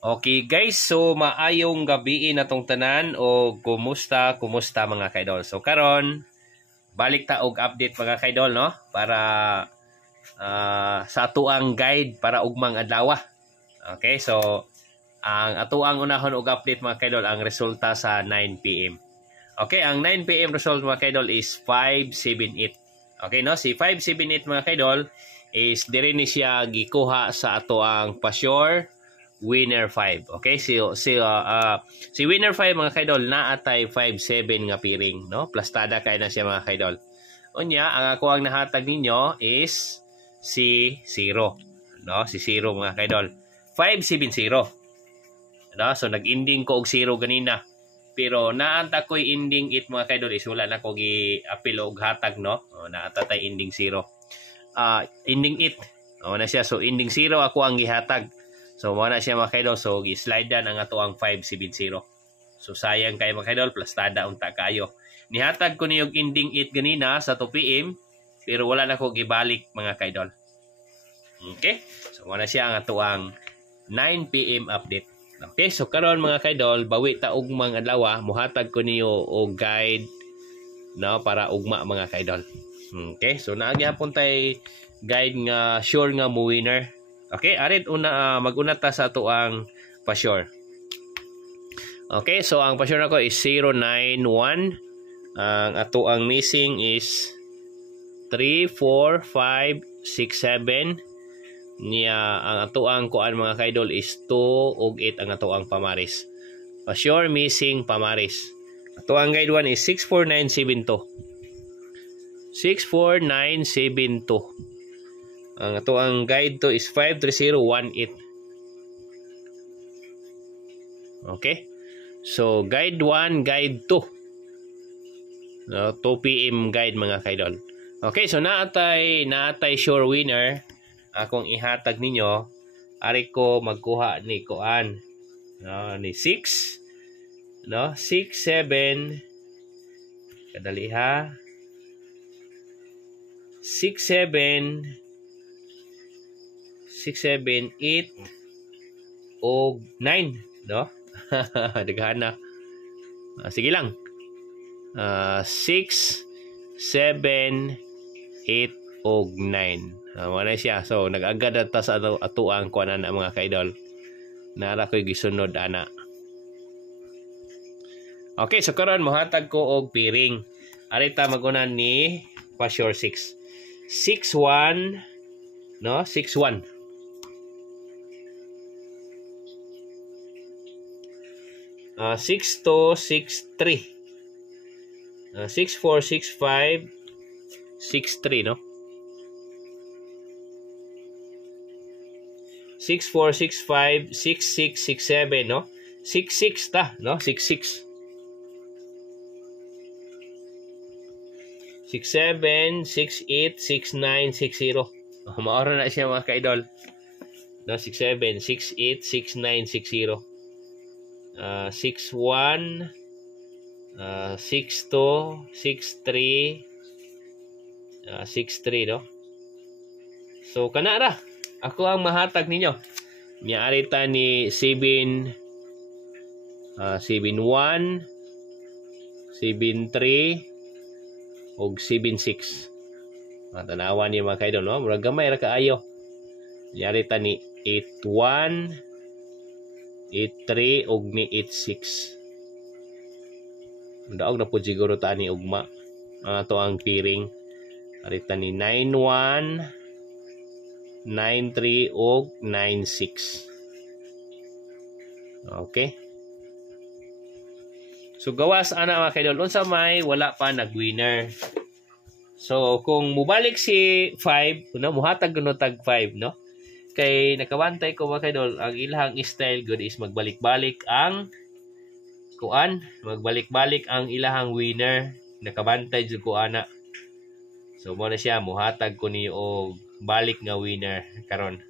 Okay guys, so maayong gabi na tong tanan o kumusta mga kaidol. So karon balik ta og update mga kaidol no para sa atuang guide para ugmang adlaw. Okay, so ang atuang unahon og update mga kaidol ang resulta sa 9 PM. Okay, ang 9 PM result mga kaidol is 578. Okay no, si 578 mga kaidol is diri ni siya gikuha sa atuang Pasure Winner 5. Okay, si Winner 5 mga kaidol naatay 57 nga piring no, plastada kay na siya mga kaidol. Unya ang ako ang nahatag ninyo is si 0 no, si 0 mga kaidol 570 no. So nag-ending ko og 0 ganina pero naanta ko'y ending it mga kaidol is wala na ko gi-apil og hatag no. Naata tay ending 0 ending it na siya. So ending 0 ako ang gihatag. So, mo na siya mga kaidol. So, gi-slide na ang ato ang 570. So, sayang kayo mga kaidol. Plastada unta kayo. Nihatag ko niyog ending it ganina sa 2 PM. Pero wala na ko gibalik mga kaidol. Okay? So, mo na siya ang ato ang 9 PM update. Okay? So, karon mga kaidol, bawi ta ugmang adlaw. Muhatag ko niyo og guide no, para ugma mga kaidol. Okay? So, naagihapon tay guide nga sure nga mo winner. Okay, arit mag-una ta sa ato ang Pasure. Okay, so ang Pasure nako is 091. Ang ato ang missing is 3, 4, 5, 6, 7. Niya ang ato ang kuan mga kaidol is 2 ug 8 ang ato ang Pamaris. Pasure missing Pamaris. Ato ang guide 1 is 64972. 64972. Ang ato ang guide to is 53018. Okay? So, guide 1, guide 2. No, 2 PM guide mga kaidol. Okay, so naatay sure winner. Akong ihatag ninyo. Ari ko magkuha ni kuan. No, ni 6. No, 6, 7. Kadali ha. 6, 7. 6, 7, 8 o 9 no. Daghan na. Sige lang. 6, 7, 8 o 9. Wala siya. So nag-agad ta sa ato ang kuan na mga kaidol. Nara ko'y gisunod ana. Okay, so karon mohatag ko og piring. Arita magunan ni Pasure 6. 6-1 no, 6-1. 6-2, 6-3. 6-4, 6-5, 6-3, no? 6-4, 6-5, 6-6, 6-7, no? 6-6 ta, no? 6-6. 6-7, 6-8, 6-9, 6-0. Maoro na siya mga kaidol. No, 6-7, 6-8, 6-9, 6-0. 6-1, 6-2, 6-3, 6-3, no? So, kanara. Ako ang mahatag ninyo. Niyaari ta ni 7-1, 7-3, o 7-6. Tanawan niyo mga kaidol, no? Murag gamay ra kaayo. Niyaari ta ni 8-1, 8-3 og ni 8-6. Daog na po siguro ta ni ugma. To ang piring. Arita ni 9-1, 9-3 og 9-6. Okay. So gawas ana mga kaidol unsa may wala pa nag-winner. So kung mubalik si 5, no, muhatag kuno tag 5, no? Kay nakawantay ko mga kaidol ang ilahang style good is magbalik-balik ang kuan, magbalik-balik ang ilahang winner. Nakabantay jud ko ana. So mo na siya muhatag ko ni og balik nga winner karon.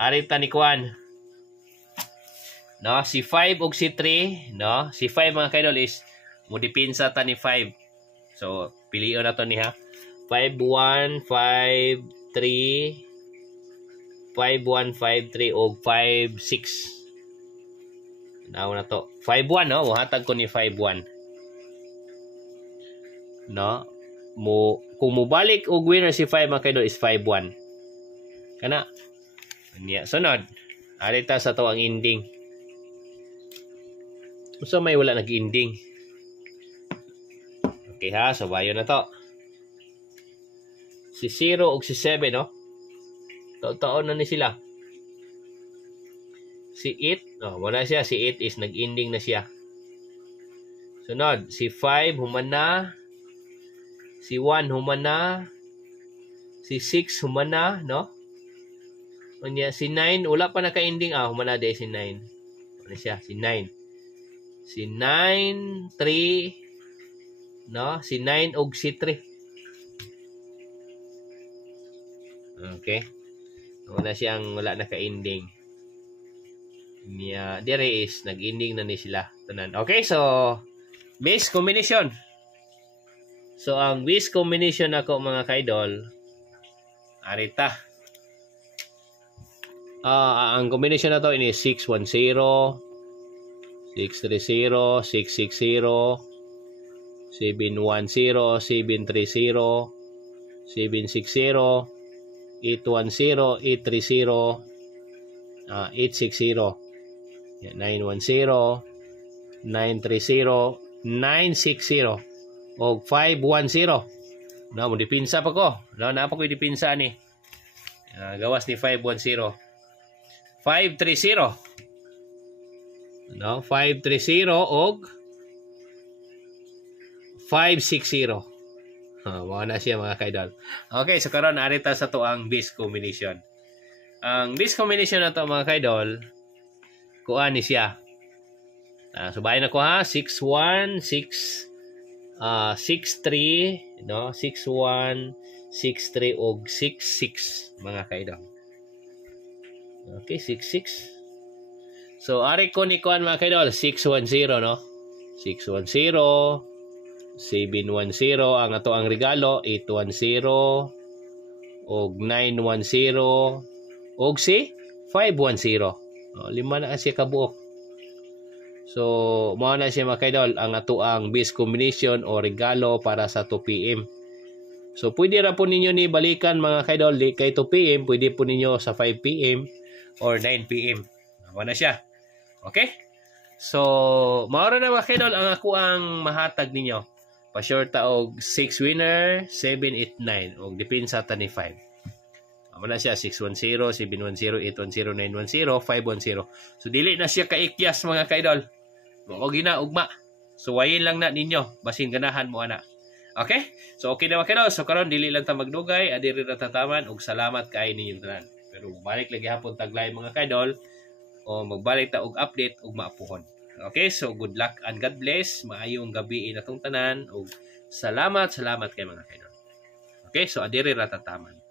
Ari ta ni kuan. No, si 5 ug si 3, no? Si 5 mga kaidol is mo dipinsa ta ni 5. So pilion na to ni ha. 5-1, 5-3, 5-1, 5-3 o 5-6. Now na to. 5-1 no, muhatag ko ni 5-1. No? Kung mubalik og winner si 5 mga kaidol is 5-1. Kana. Anya sunod. Arita sa to ang ending. So may wala nag-ending. Okay ha, so bayo na to. Si 0 ug si 7 no. Taon na ni sila. Si 8, wala siya. Si 8 is nag-ending na siya. Sunod, si 5 human na. Si 1 human na. Si 6 human na, no? Unya, si 9, wala pa naka-ending. Human na din si 9. Ano siya? Si 9. Si 9, 3, no? Si 9 og si 3. Okay. Wala siyang, wala naka-ending. Dire is, nag-ending na ni sila. Tanan. Okay, so, base combination. So, ang base combination ako mga kaidol, arita. Ang combination na to ini 610, 630, 660, 710, 730, 760, 810, 830, 860, 910, 930, 960, o 510. No, mo dipinsa pa ko. No, naapa ko dipinsa ni. Gawas ni 510. 530. No, 530 og 560. Mga na siya mga kaidol. Okay, so karon arita sa to ang base combination. Ang base combination na to mga kaidol, kuan ni siya. Subayin ako ha, 61, 6, 3, no? 6-1, 6-3 og 6-6 mga kaidol. Okay, 6-6. So ari ko ni kuan mga kaidol, 610 no? 610, 710 ang ato ang regalo, 810 og 910 og si 510. Lima na siya kabuok. So, mao na siya mga kaidol ang ato ang base combination o regalo para sa 2 PM. So, pwede ra po ninyo ni balikan mga kaidol kay 2 PM, pwede po ninyo sa 5 PM or 9 PM. Mao na siya. Okay? So, mao ra na mga kaidol ang ako ang mahatag ninyo. Pa-shorta og 6 winner, 7, 8, 9 og depensa ta ni 5. Mao na siya 610, 710, 810, 910, 510. So, dili na siya kaikyas mga kaidol. O ginaugma. So, wayin lang na ninyo. Basin ganahan mo, ana. Okay? So, okay na mga So, karon dili lang ta magdugay. Adiri na tataman. Og salamat kay ninyo tanan. Pero, balik lagi hapon taglay mga kaidol. O magbalik ta og update og maapuhon. Okay? So, good luck and God bless. Maayong gabi inatong tanan. Og salamat kay mga kaidol. Okay? So, adiri na tataman.